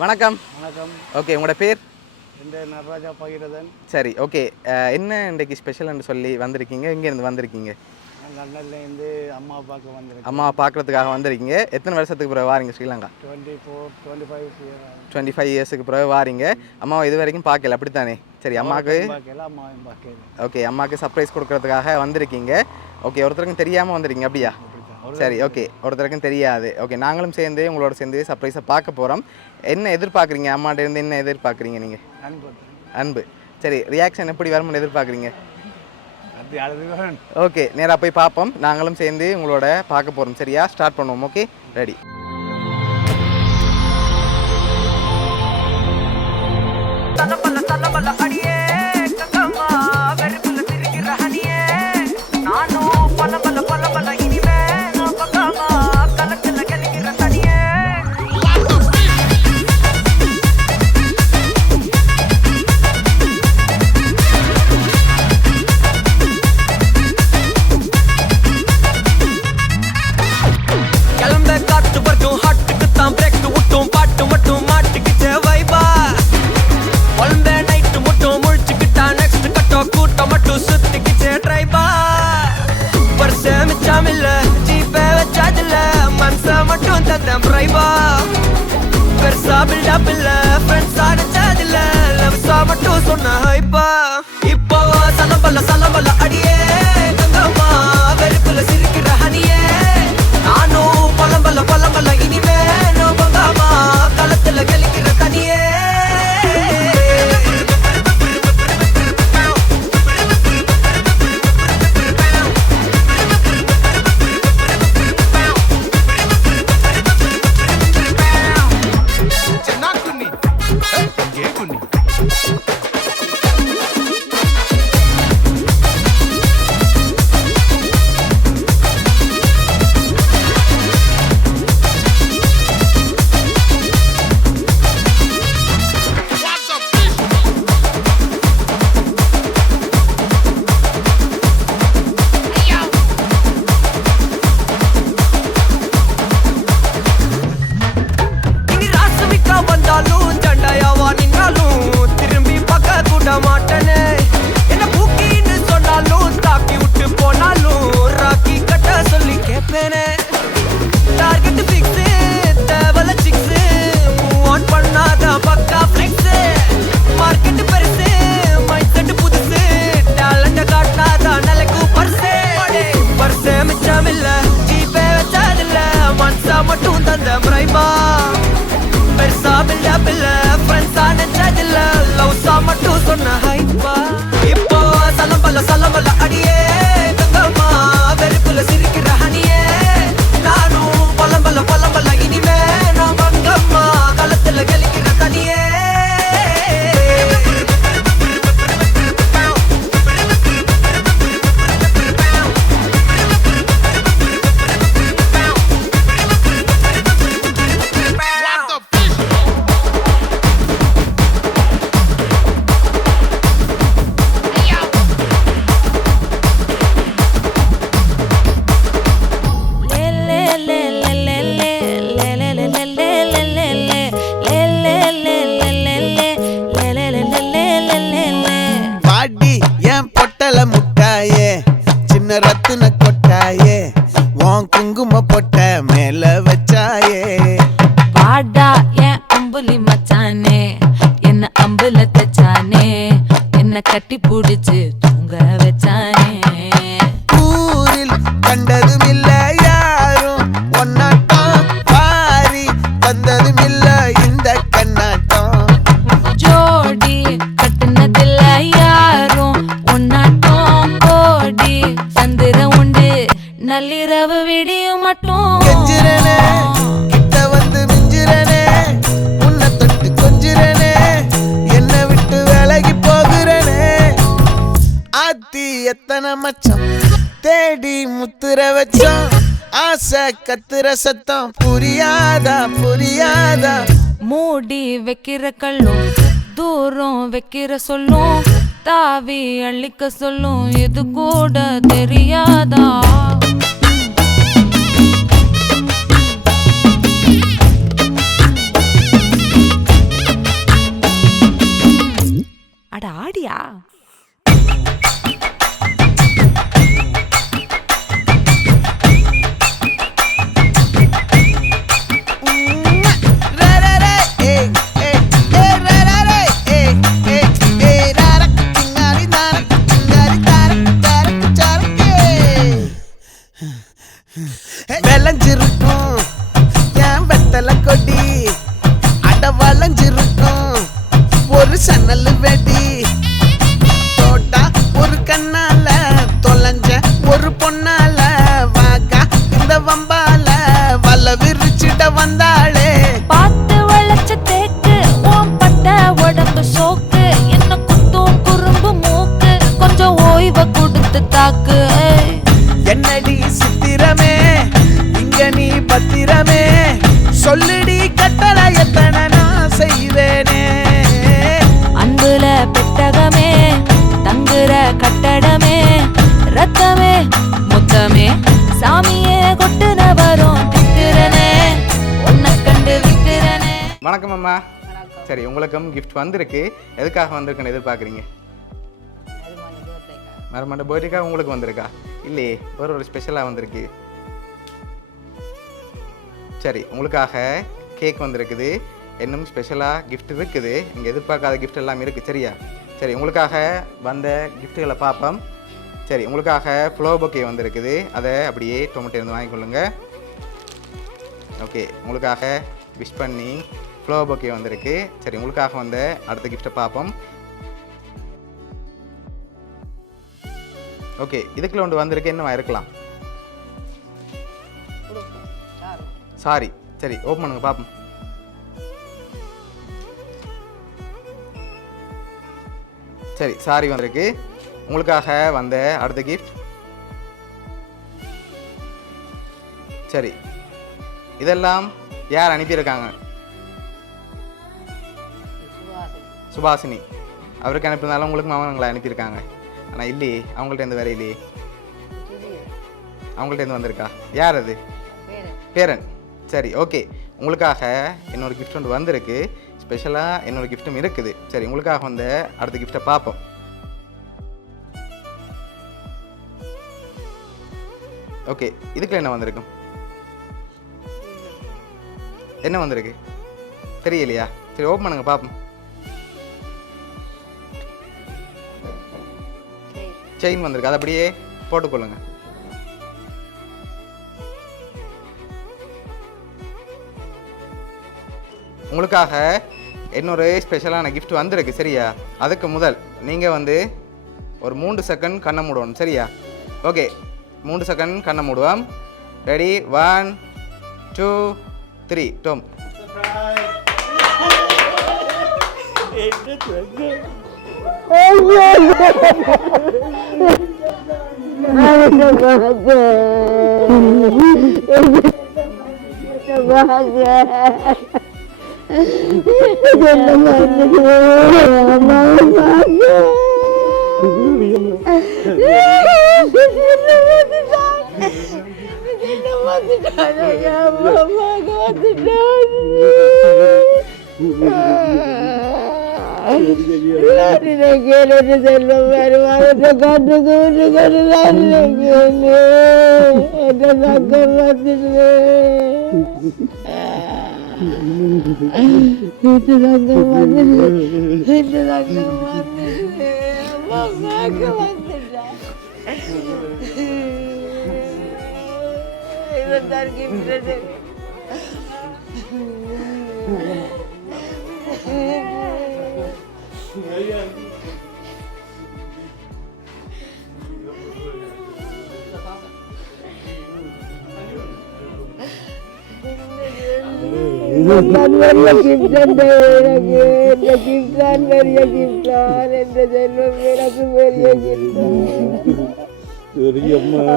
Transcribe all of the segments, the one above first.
வணக்கம். வணக்கம். ஓகே, உங்களோட பேர்? இந்த நடராஜா பகிரதன். சரி, ஓகே. என்ன இன்றைக்கு ஸ்பெஷல்னு சொல்லி வந்திருக்கீங்க? எங்கேருந்து வந்திருக்கீங்க? லண்டன்லேருந்து அம்மா பார்க்க வந்திருக்கேன். அம்மா பார்க்குறதுக்காக வந்திருக்கீங்க. எத்தனை வருஷத்துக்கு பிறகு வாரீங்க ஸ்ரீலங்கா? 25 இயர்ஸுக்கு பிறகு வாரீங்க. அம்மாவை இது வரைக்கும் பார்க்கல, அப்படித்தானே? சரி, அம்மாவுக்கு ஓகே, அம்மாவுக்கு சர்ப்ரைஸ் கொடுக்கறதுக்காக வந்திருக்கீங்க. ஓகே, ஒருத்தருக்கும் தெரியாமல் வந்திருக்கீங்க, அப்படியா? சரி, ஓகே, ஒருத்தருக்கும் தெரியாது. ஓகே, நாங்களும் சேர்ந்து உங்களோட சேர்ந்து சர்ப்ரைஸை பார்க்க போகிறோம். என்ன எதிர்பார்க்குறீங்க? அம்மாட்டேருந்து என்ன எதிர்பார்க்குறீங்க நீங்கள்? அன்பு. சரி, ரியாக்ஷன் எப்படி வரும்னு எதிர்பார்க்குறீங்க? ஓகே, நேராக போய் பார்ப்போம். நாங்களும் சேர்ந்து உங்களோட பார்க்க போகிறோம். சரியா? ஸ்டார்ட் பண்ணுவோம். Okay, ready. அம்புலி மச்சானே என்ன அம்புல தச்சானே என்ன கட்டி புடிச்சு தூங்க வச்சானே ஊரில் கண்டதும் இல்ல யாரும் ஒன்னாட்டம் பாரி வந்ததும் இல்ல இந்த கண்ணாட்டம் ஜோடி கட்டுனதில்ல யாரும் ஒன்னாட்டம் கோடி சந்திர உண்டு நள்ளிரவு விடியும் மட்டும் கெஞ்சிரனே கிட்ட வந்து மிஞ்சிரனே உன்னை தொட்டு கொஞ்சிரனே என்னை விட்டு விலகி போகிறனே ஆத்தி எத்தனை மச்சம் தேடி முத்துற வச்சோம் ஆசை கத்துற சத்தம் புரியாதா புரியாதா மூடி வைக்கிற கல்லும் தூரம் வைக்கிற சொல்லும் தாவி அள்ளிக்க சொல்லும் இது கூட தெரியாதா அட ஆடியா விளைஞ்சிருக்கும் என் வெத்தலை கொடி அட வளைஞ்சிருக்கும் ஒரு சன்னல் வெடி தோட்டா ஒரு கண்ணால தொலைஞ்ச ஒரு பொண்ணால வாக்கா இந்த வம்பால வல விரிச்சிட வந்தாளே பார்த்து வளைச்ச தேக்கு ஓம் பட்ட உடம்பு சோக்கு என்ன குத்தும் குறும்பு மூக்கு கொஞ்சம் ஓய்வை கொடுத்து தாக்கு என்னடி சித்திரமே இங்க நீ பத்திரமே சொல்லுடி கட்டளை எத்தனை நான் செய்வேனே அன்புல பெட்டகமே தங்குற கட்டடமே ரத்தமே முத்தமே சாமியே கொட்டுன வரும் திக்கிறனே உன்னை கண்டு விக்கிறனே வணக்கம் அம்மா. சரி, உங்களுக்கும் கிஃப்ட் வந்திருக்கு. எதுக்காக வந்திருக்குன்னு எதிர்பார்க்குறீங்க? மரமாண்ட பர்த்டேக்காக உங்களுக்கு வந்திருக்கா? இல்லையே, ஒரு ஸ்பெஷலாக வந்திருக்கு. சரி, உங்களுக்காக கேக் வந்திருக்குது. இன்னும் ஸ்பெஷலாக கிஃப்ட் இருக்குது. இங்கே எதிர்பார்க்காத கிஃப்ட் எல்லாம் இருக்குது. சரியா? சரி, உங்களுக்காக வந்த கிஃப்ட்டுகளை பார்ப்போம். சரி, உங்களுக்காக ஃப்ளவர் பொக்கே வந்திருக்குது. அதை அப்படியே டொமேட்டோ இருந்து வாங்கிக்கொள்ளுங்க. ஓகே, உங்களுக்காக விஷ் பண்ணி ஃப்ளவர் பொக்கே வந்திருக்கு. சரி, உங்களுக்காக வந்த அடுத்த கிஃப்ட்டை பார்ப்போம். ஓகே, இதுக்குள்ள ஒன்று வந்திருக்கு. என்னவா இருக்கலாம்? சாரி. சரி, ஓப்பன் பண்ணுங்க பார்ப்போம். சரி, சாரி வந்திருக்கு. உங்களுக்காக வந்த அடுத்த கிஃப்ட். சரி, இதெல்லாம் யார் அனுப்பியிருக்காங்க? சுபாஷினி. அவருக்கு அனுப்பியிருந்தாலும் உங்களுக்கு அவங்களை அனுப்பியிருக்காங்க. ஆனால் இல்லையே, அவங்கள்ட்ட இருந்து வேற இல்லையே. அவங்கள்ட்ட இருந்து வந்திருக்கா? யார் அது? பேரன். சரி, ஓகே. உங்களுக்காக இன்னொரு கிஃப்ட் ஒன்று வந்திருக்கு. ஸ்பெஷலாக இன்னொரு கிஃப்ட்டும் இருக்குது. சரி, உங்களுக்காக வந்த அடுத்த கிஃப்ட்டை பார்ப்போம். ஓகே, இதுக்குள்ள என்ன வந்திருக்கும்? என்ன வந்திருக்கு தெரியலையா? சரி, ஓப்பன் பண்ணுங்க பார்ப்போம். செயின் வந்திருக்கு. அதை அப்படியே போட்டுக்கொள்ளுங்க. உங்களுக்காக இன்னொரு ஸ்பெஷலான கிஃப்ட் வந்திருக்கு. சரியா? அதுக்கு முதல் நீங்கள் ஒரு 3 செகண்ட் கண்ணை மூடுவோம். சரியா? ஓகே, 3 செகண்ட் கண்ணை மூடுவோம். ரெடி? 1 2 3 டோம்.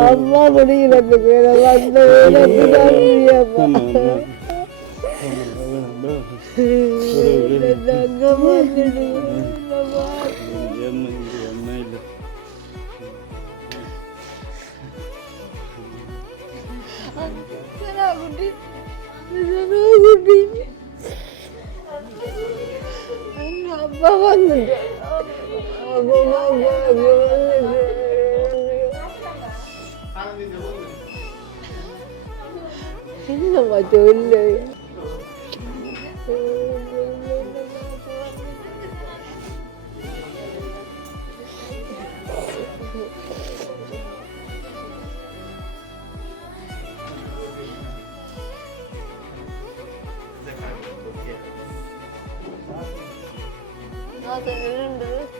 அம்மா முடிகிறதுக்கு வந்து அப்பா வந்துட்டு என்னம்மா சொல்லு அது